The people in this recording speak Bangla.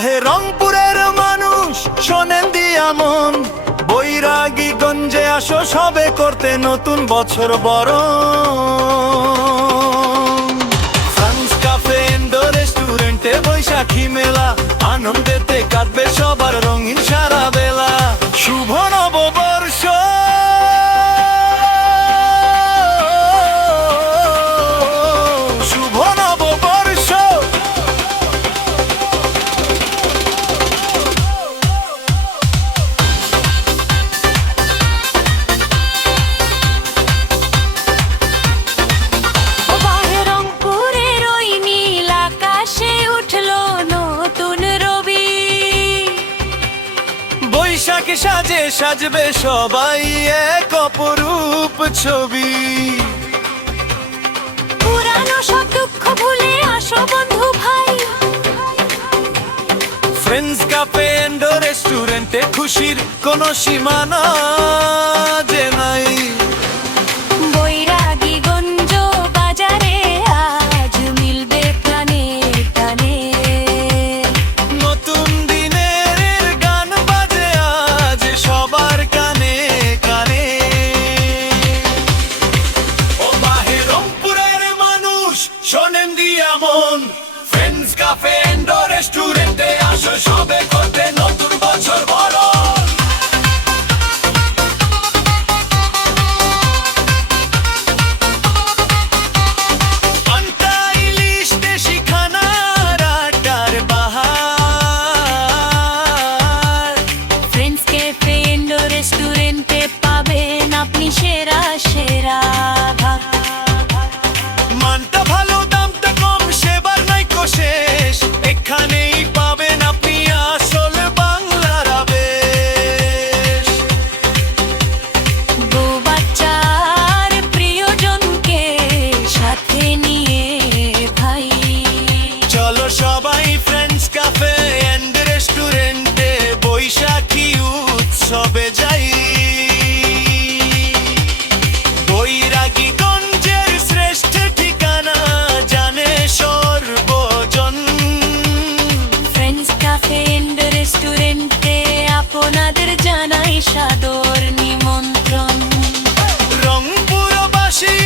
বাহে রংপুরের মানুষ শোনেন দিয়া মন, বৈরাগীগঞ্জে আসো সবে করতে নতুন বছর বরণ। ফ্রান্স কাফে এন্ডো রেস্টুরেন্টে বৈশাখী মেলা, আনন্দেতে কাটবে সবার রঙিন সারা বেলা। শুভ নববর্ষ, শুভ নববর্ষ। বাহে রংপুরের ওই নীল আকাশে উঠলো নতুন রবি। বৈশাখী সাজে সাজবে সবাই এক অপরূপ ছবি। পুরানো সব দুঃখ ভুলে আসো বন্ধু ভাই। ফ্রেন্ডস কাফে এন্ডো রেস্টুরেন্টে খুশির কোনো সীমানা যে নাই। বৈরাগীগঞ্জ বাজারে আজ মিলবে প্রাণে প্রাণে। নতুন দিনের গান বাজে আজ সবার কানে কানে। ও বাহে রংপুরের মানুষ শোনেন দিয়া মন, ফ্রেন্ডস কাফে এন্ডো রেস্টুরেন্টে আসো সবে করতে নতুন বছর বরণ। পান্তা ইলিশ দেশি খানার আড্ডার বাহার। ফ্রেন্ডস ক্যাফে এন্ডো রেস্টুরেন্টে পাবেন আপনি সেরা সেরা ভাগ। মানটা ভালো দামটা কম সেবার নাইকো শেষ, এখানেই পাবেন আপনি আসল বাংলার আবেশ। বউ বাচ্চার প্রিয়জনকে সাথে নিয়ে ভাই। চলো সবাই ফ্রেন্ডস কাফে এন্ড রেস্টুরেন্টে বৈশাখী উৎসবে যাই। বৈরাগীগঞ্জের শ্রেষ্ঠ ঠিকানা জানে সর্বজন। ফ্রেন্ডস ক্যাফে এন্ড রেস্টুরেন্টে আপনাদের জানাই সাদর নিমন্ত্রণ। রংপুরবাসী